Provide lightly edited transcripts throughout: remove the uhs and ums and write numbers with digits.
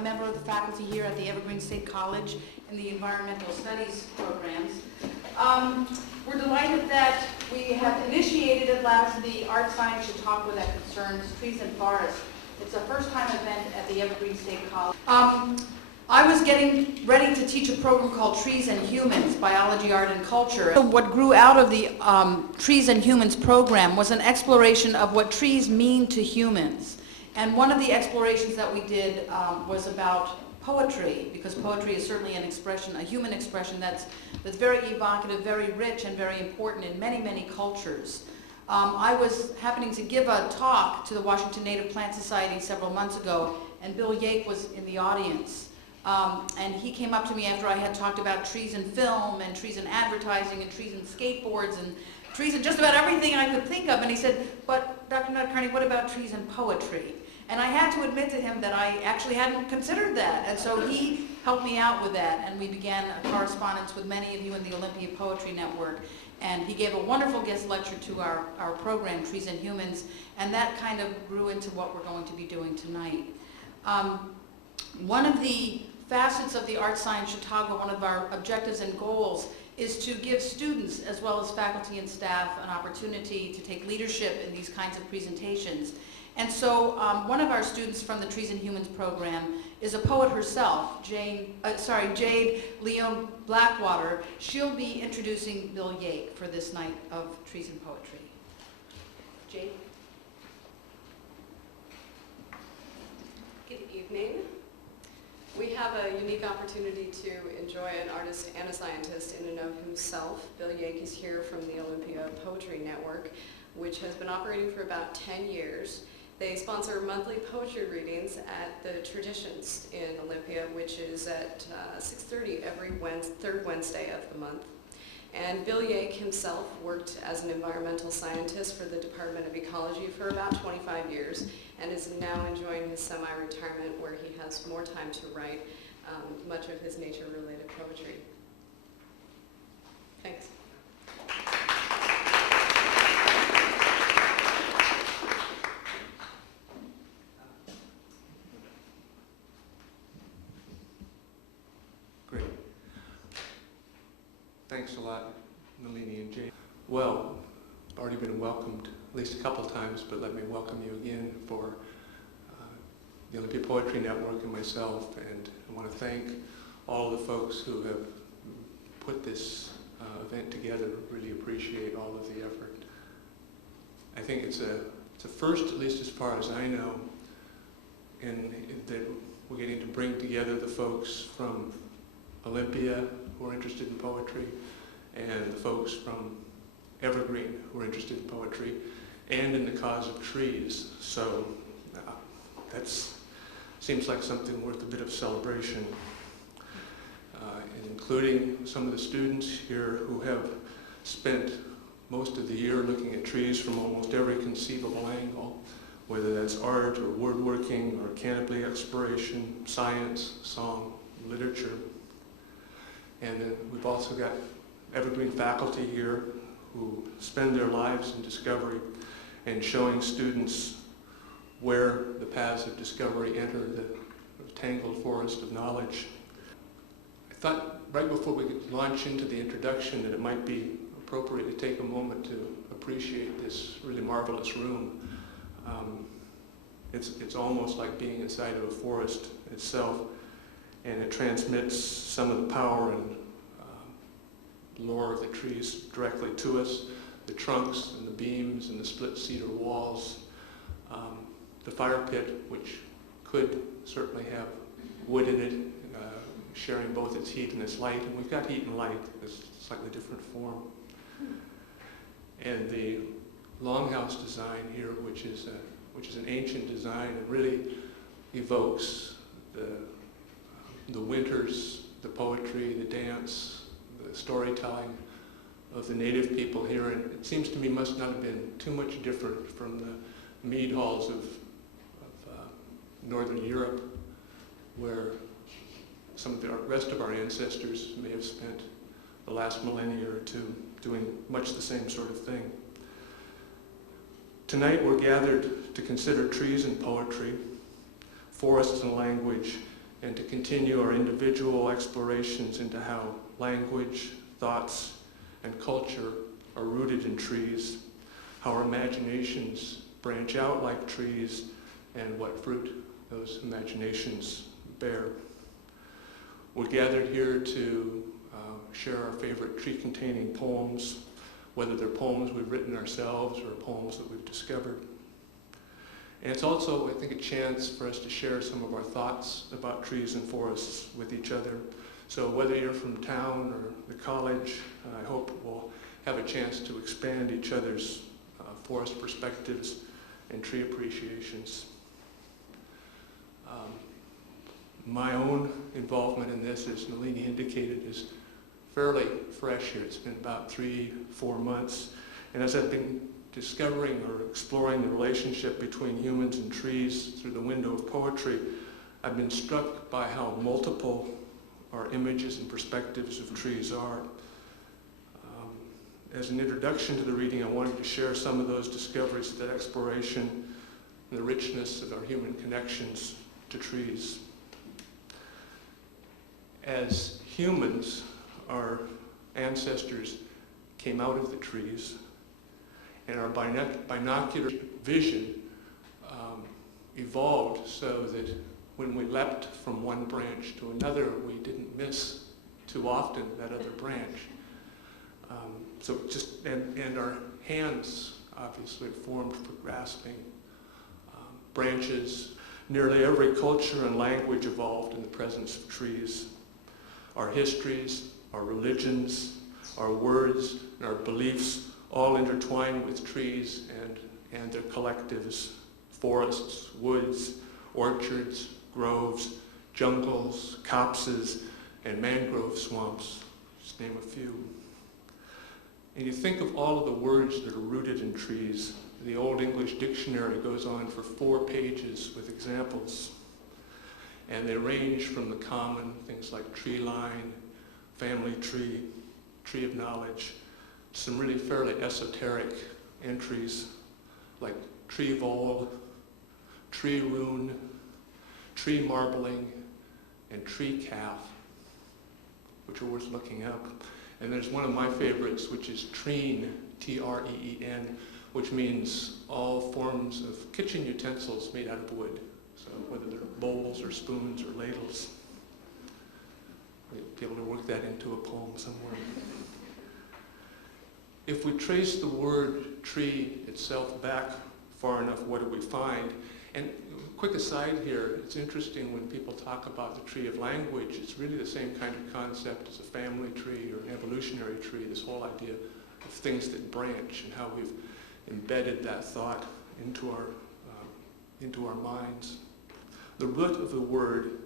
a member of the faculty here at the Evergreen State College in the Environmental Studies programs. We're delighted that we have initiated at last the Art Science Chautauqua that concerns trees and forests. It's a first-time event at the Evergreen State College. I was getting ready to teach a program called Trees and Humans, Biology, Art, and Culture. What grew out of the Trees and Humans program was an exploration of what trees mean to humans. And one of the explorations that we did was about poetry, because poetry is certainly an expression, a human expression that's very evocative, very rich, and very important in many, many cultures. I was happening to give a talk to the Washington Native Plant Society several months ago, and Bill Yake was in the audience. And he came up to me after I had talked about trees in film, and trees in advertising, and trees in skateboards, and trees in just about everything I could think of. And he said, "But Dr. Nadkarni, what about trees in poetry?" And I had to admit to him that I actually hadn't considered that. And so he helped me out with that, and we began a correspondence with many of you in the Olympia Poetry Network. And he gave a wonderful guest lecture to our program, Trees and Humans, and that kind of grew into what we're going to be doing tonight. One of the facets of the Art Science Chautauqua, one of our objectives and goals, is to give students as well as faculty and staff an opportunity to take leadership in these kinds of presentations. And so one of our students from the Trees and Humans program is a poet herself, Jade Leon Blackwater. She'll be introducing Bill Yake for this night of Trees and Poetry. Jade? Good evening. We have a unique opportunity to enjoy an artist and a scientist in and of himself. Bill Yake is here from the Olympia Poetry Network, which has been operating for about 10 years. They sponsor monthly poetry readings at the Traditions in Olympia, which is at 6:30 every third Wednesday of the month. And Bill Yake himself worked as an environmental scientist for the Department of Ecology for about 25 years and is now enjoying his semi-retirement where he has more time to write much of his nature-related poetry. Thanks. Great. Thanks a lot, Nalini and Jade. Well, I've already been welcomed at least a couple times, but let me welcome you again for the Olympia Poetry Network and myself. And I want to thank all the folks who have put this event together. Really appreciate all of the effort. I think it's a first, at least as far as I know, in that we're getting to bring together the folks from Olympia who are interested in poetry, and the folks from Evergreen who are interested in poetry, and in the cause of trees. So that seems like something worth a bit of celebration, including some of the students here who have spent most of the year looking at trees from almost every conceivable angle, whether that's art or woodworking or canopy exploration, science, song, literature. And then we've also got Evergreen faculty here who spend their lives in discovery and showing students where the paths of discovery enter the tangled forest of knowledge. I thought right before we could launch into the introduction that it might be appropriate to take a moment to appreciate this really marvelous room. It's almost like being inside of a forest itself, and it transmits some of the power and lore of the trees directly to us. The trunks and the beams and the split cedar walls. The fire pit, which could certainly have wood in it, sharing both its heat and its light. And we've got heat and light, it's a slightly different form. And the longhouse design here, which is an ancient design, and really evokes the winters, the poetry, the dance, the storytelling of the native people here. And it seems to me must not have been too much different from the mead halls of Northern Europe, where some of the rest of our ancestors may have spent the last millennia or two doing much the same sort of thing. Tonight we're gathered to consider trees and poetry, forests and language, and to continue our individual explorations into how language, thoughts, and culture are rooted in trees, how our imaginations branch out like trees, and what fruit those imaginations bear. We're gathered here to share our favorite tree-containing poems, whether they're poems we've written ourselves or poems that we've discovered. And it's also, I think, a chance for us to share some of our thoughts about trees and forests with each other. So whether you're from town or the college, I hope we'll have a chance to expand each other's forest perspectives and tree appreciations. My own involvement in this, as Nalini indicated, is fairly fresh here. It's been about 3-4 months. And as I've been discovering or exploring the relationship between humans and trees through the window of poetry, I've been struck by how multiple our images and perspectives of trees are. As an introduction to the reading, I wanted to share some of those discoveries, that exploration, and the richness of our human connections to trees. As humans, our ancestors came out of the trees, and our binocular vision evolved so that when we leapt from one branch to another, we didn't miss too often that other branch. And our hands obviously formed for grasping branches. Nearly every culture and language evolved in the presence of trees. Our histories, our religions, our words, and our beliefs all intertwine with trees and their collectives: forests, woods, orchards, groves, jungles, copses, and mangrove swamps, just name a few. And you think of all of the words that are rooted in trees. The Old English Dictionary goes on for 4 pages with examples. And they range from the common, things like tree line, family tree, tree of knowledge, some really fairly esoteric entries like tree vole, tree rune, tree marbling, and tree calf, which are worth looking up. And there's one of my favorites, which is treen, T-R-E-E-N, which means all forms of kitchen utensils made out of wood. So whether they're bowls or spoons or ladles, we'll be able to work that into a poem somewhere. If we trace the word tree itself back far enough, what do we find? And quick aside here, it's interesting when people talk about the tree of language, it's really the same kind of concept as a family tree or an evolutionary tree, this whole idea of things that branch and how we've embedded that thought into our minds. The root of the word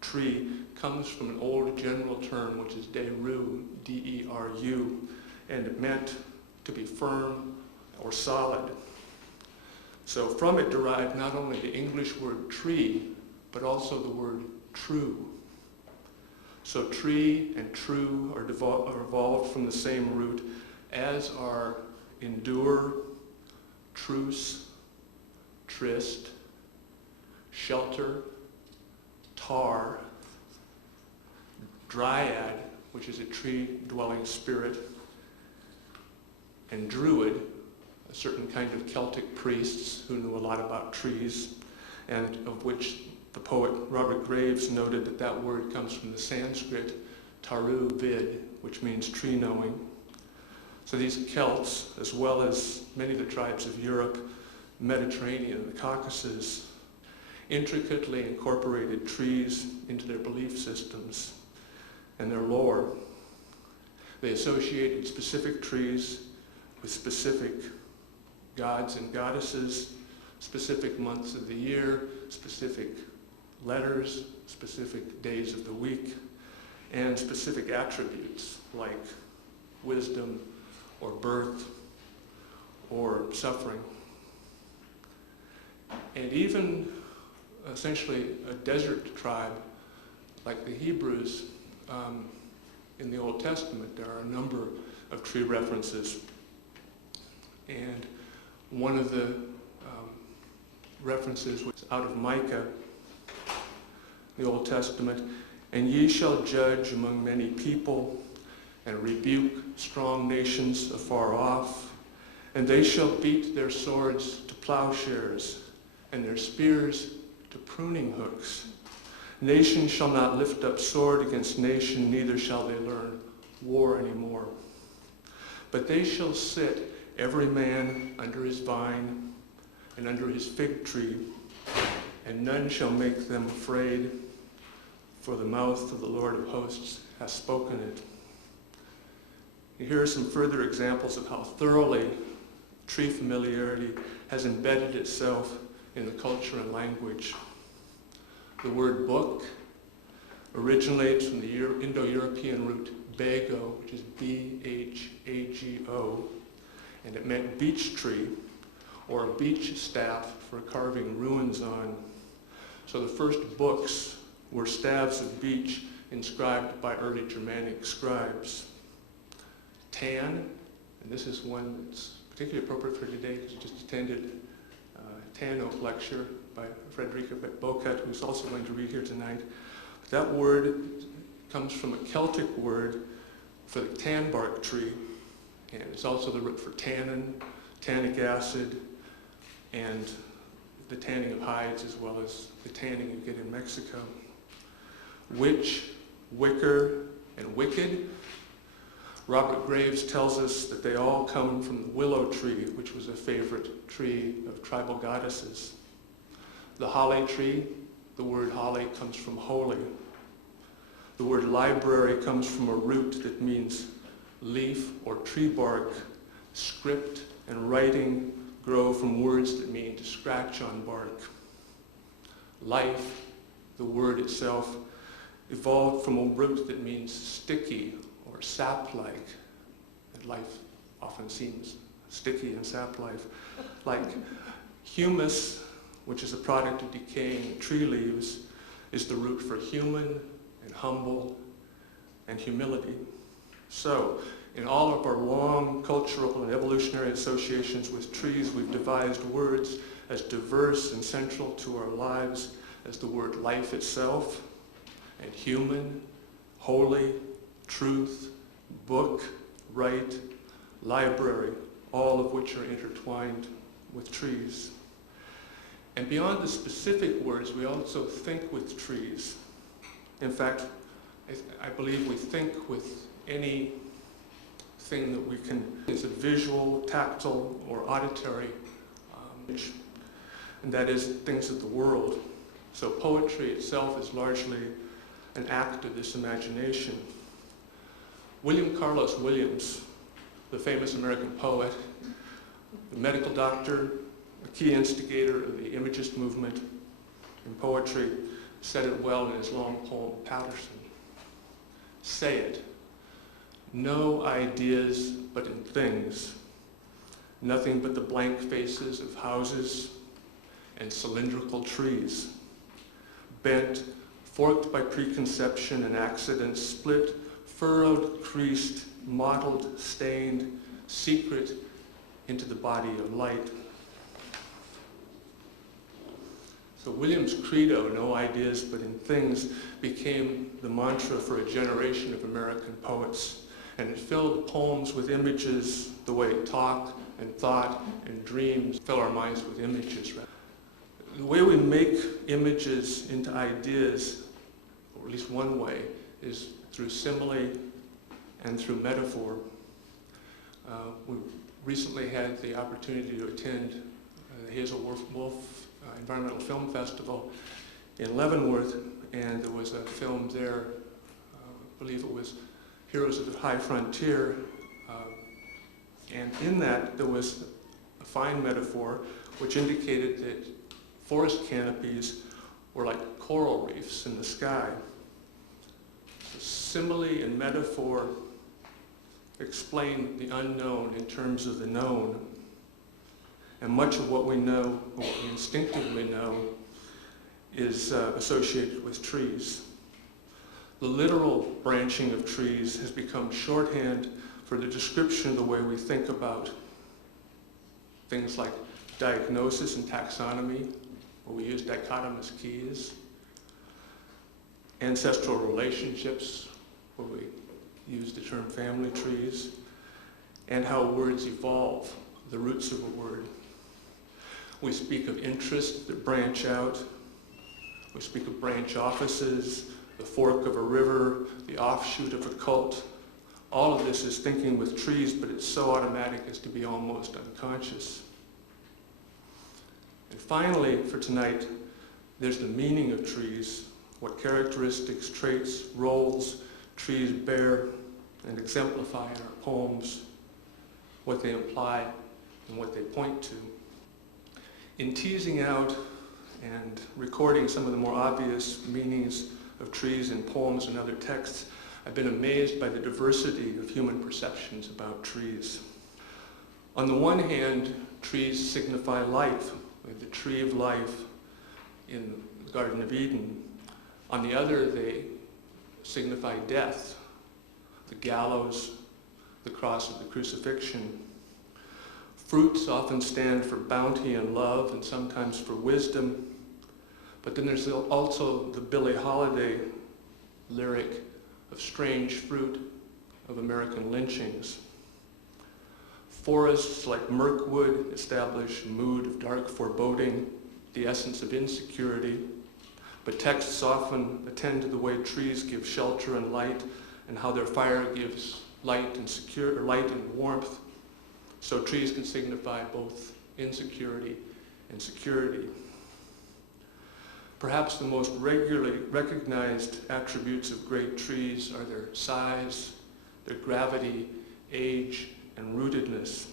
tree comes from an old general term, which is deru, D-E-R-U, and it meant to be firm or solid. So from it derived not only the English word tree, but also the word true. So tree and true are evolved from the same root, as are endure, truce, tryst, shelter, tar, dryad, which is a tree-dwelling spirit, and druid, a certain kind of Celtic priests who knew a lot about trees, and of which the poet Robert Graves noted that that word comes from the Sanskrit taru vid, which means tree knowing. So these Celts, as well as many of the tribes of Europe, Mediterranean, the Caucasus, intricately incorporated trees into their belief systems and their lore. They associated specific trees with specific gods and goddesses, specific months of the year, specific letters, specific days of the week, and specific attributes like wisdom or birth or suffering. And even essentially a desert tribe like the Hebrews in the Old Testament, there are a number of tree references. And one of the references was out of Micah, the Old Testament, and ye shall judge among many people, and rebuke strong nations afar off, and they shall beat their swords to plowshares, and their spears to pruning hooks. Nation shall not lift up sword against nation, neither shall they learn war anymore. But they shall sit, every man under his vine and under his fig tree, and none shall make them afraid, for the mouth of the Lord of hosts hath spoken it. And here are some further examples of how thoroughly tree familiarity has embedded itself in the culture and language. The word book originates from the Indo-European root bago, which is B-H-A-G-O, and it meant beech tree or a beech staff for carving ruins on. So the first books were staves of beech inscribed by early Germanic scribes. Tan, and this is one that's particularly appropriate for today because I just attended a Tan Oak lecture by Frederica Bocat, who's also going to read here tonight. That word comes from a Celtic word for the tan bark tree, and it's also the root for tannin, tannic acid, and the tanning of hides, as well as the tanning you get in Mexico. Witch, wicker, and wicked. Robert Graves tells us that they all come from the willow tree, which was a favorite tree of tribal goddesses. The holly tree, the word holly comes from holy. The word library comes from a root that means leaf or tree bark. Script and writing grow from words that mean to scratch on bark. Life, the word itself, evolved from a root that means sticky or sap-like. And life often seems sticky and sap-like. Like humus, which is a product of decaying tree leaves, is the root for human and humble and humility. So, in all of our long cultural and evolutionary associations with trees, we've devised words as diverse and central to our lives as the word life itself, and human, holy, truth, book, right, library, all of which are intertwined with trees. And beyond the specific words, we also think with trees. In fact, I believe we think with any thing that we can, it's a visual, tactile, or auditory image, and that is things of the world. So poetry itself is largely an act of this imagination. William Carlos Williams, the famous American poet, the medical doctor, a key instigator of the Imagist movement in poetry, said it well in his long poem, Patterson. Say it. No ideas but in things. Nothing but the blank faces of houses and cylindrical trees. Bent, forked by preconception and accident, split, furrowed, creased, mottled, stained, secret into the body of light. So Williams' credo, no ideas but in things, became the mantra for a generation of American poets. And it filled poems with images the way talk and thought and dreams fill our minds with images. The way we make images into ideas, or at least one way, is through simile and through metaphor. We recently had the opportunity to attend the Hazel Wolf Environmental Film Festival in Leavenworth, and there was a film there, I believe it was Heroes of the High Frontier, and in that there was a fine metaphor which indicated that forest canopies were like coral reefs in the sky. So simile and metaphor explain the unknown in terms of the known. And much of what we know, what we instinctively know, is associated with trees. The literal branching of trees has become shorthand for the description of the way we think about things like diagnosis and taxonomy, where we use dichotomous keys. ancestral relationships, where we use the term family trees, and how words evolve, the roots of a word. We speak of interests that branch out. We speak of branch offices, the fork of a river, the offshoot of a cult. All of this is thinking with trees, but it's so automatic as to be almost unconscious. And finally, for tonight, there's the meaning of trees, what characteristics, traits, roles trees bear and exemplify in our poems, what they imply and what they point to. In teasing out and recording some of the more obvious meanings of trees in poems and other texts, I've been amazed by the diversity of human perceptions about trees. On the one hand, trees signify life, like the tree of life in the Garden of Eden. On the other, they signify death, the gallows, the cross of the crucifixion. Fruits often stand for bounty and love, and sometimes for wisdom. But then there's also the Billie Holiday lyric of strange fruit of American lynchings. Forests like Mirkwood establish a mood of dark foreboding, the essence of insecurity. But texts often attend to the way trees give shelter and light, and how their fire gives light and warmth. So trees can signify both insecurity and security. Perhaps the most regularly recognized attributes of great trees are their size, their gravity, age, and rootedness.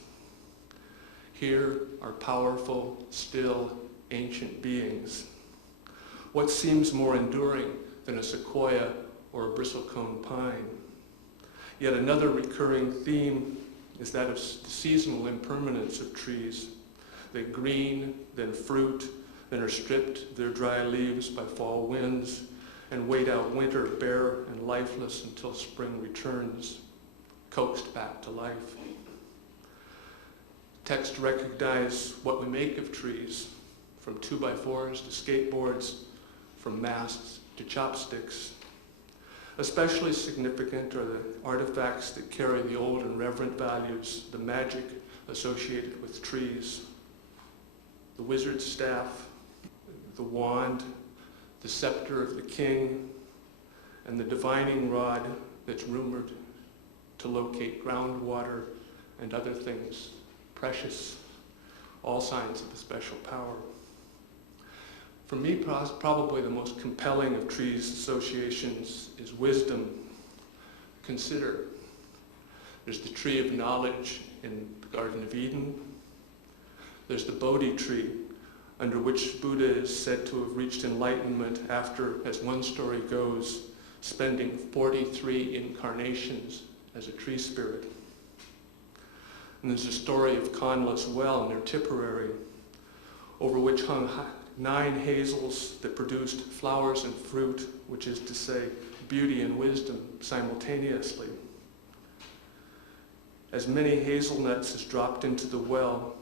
Here are powerful, still, ancient beings. What seems more enduring than a sequoia or a bristlecone pine? Yet another recurring theme is that of the seasonal impermanence of trees. They green, then fruit, then are stripped of their dry leaves by fall winds, and wait out winter bare and lifeless until spring returns, coaxed back to life. Texts recognize what we make of trees, from 2x4s to skateboards, from masts to chopsticks. Especially significant are the artifacts that carry the old and reverent values, the magic associated with trees. The wizard's staff, the wand, the scepter of the king, and the divining rod that's rumored to locate groundwater and other things precious, all signs of a special power. For me, probably the most compelling of trees' associations is wisdom. Consider, there's the tree of knowledge in the Garden of Eden. There's the Bodhi tree, under which Buddha is said to have reached enlightenment after, as one story goes, spending 43 incarnations as a tree spirit. And there's a story of Conla's well near Tipperary, over which hung 9 hazels that produced flowers and fruit, which is to say, beauty and wisdom simultaneously. As many hazelnuts as dropped into the well,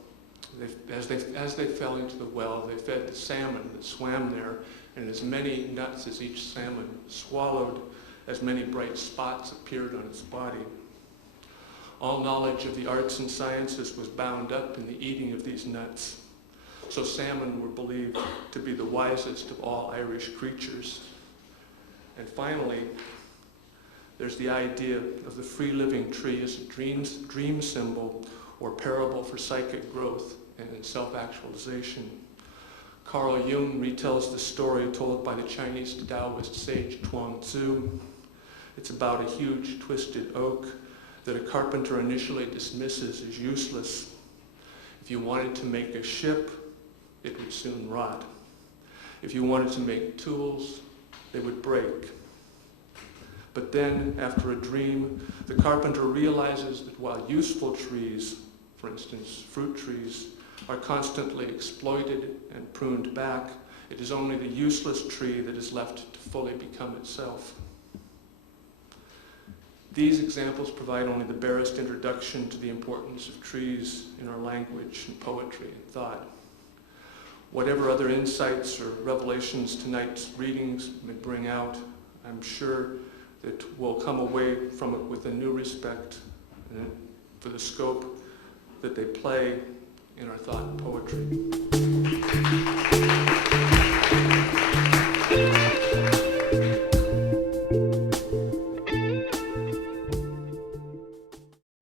as they fell into the well, they fed the salmon that swam there, and as many nuts as each salmon swallowed, as many bright spots appeared on its body. All knowledge of the arts and sciences was bound up in the eating of these nuts. So salmon were believed to be the wisest of all Irish creatures. And finally, there's the idea of the free-living tree as a dream symbol or parable for psychic growth and self-actualization. Carl Jung retells the story told by the Chinese Taoist sage Chuang Tzu. It's about a huge twisted oak that a carpenter initially dismisses as useless. If you wanted to make a ship, it would soon rot. If you wanted to make tools, they would break. But then, after a dream, the carpenter realizes that while useful trees, for instance, fruit trees, are constantly exploited and pruned back, it is only the useless tree that is left to fully become itself. These examples provide only the barest introduction to the importance of trees in our language and poetry and thought. Whatever other insights or revelations tonight's readings may bring out, I'm sure that we'll come away from it with a new respect for the scope that they play in our thought and poetry.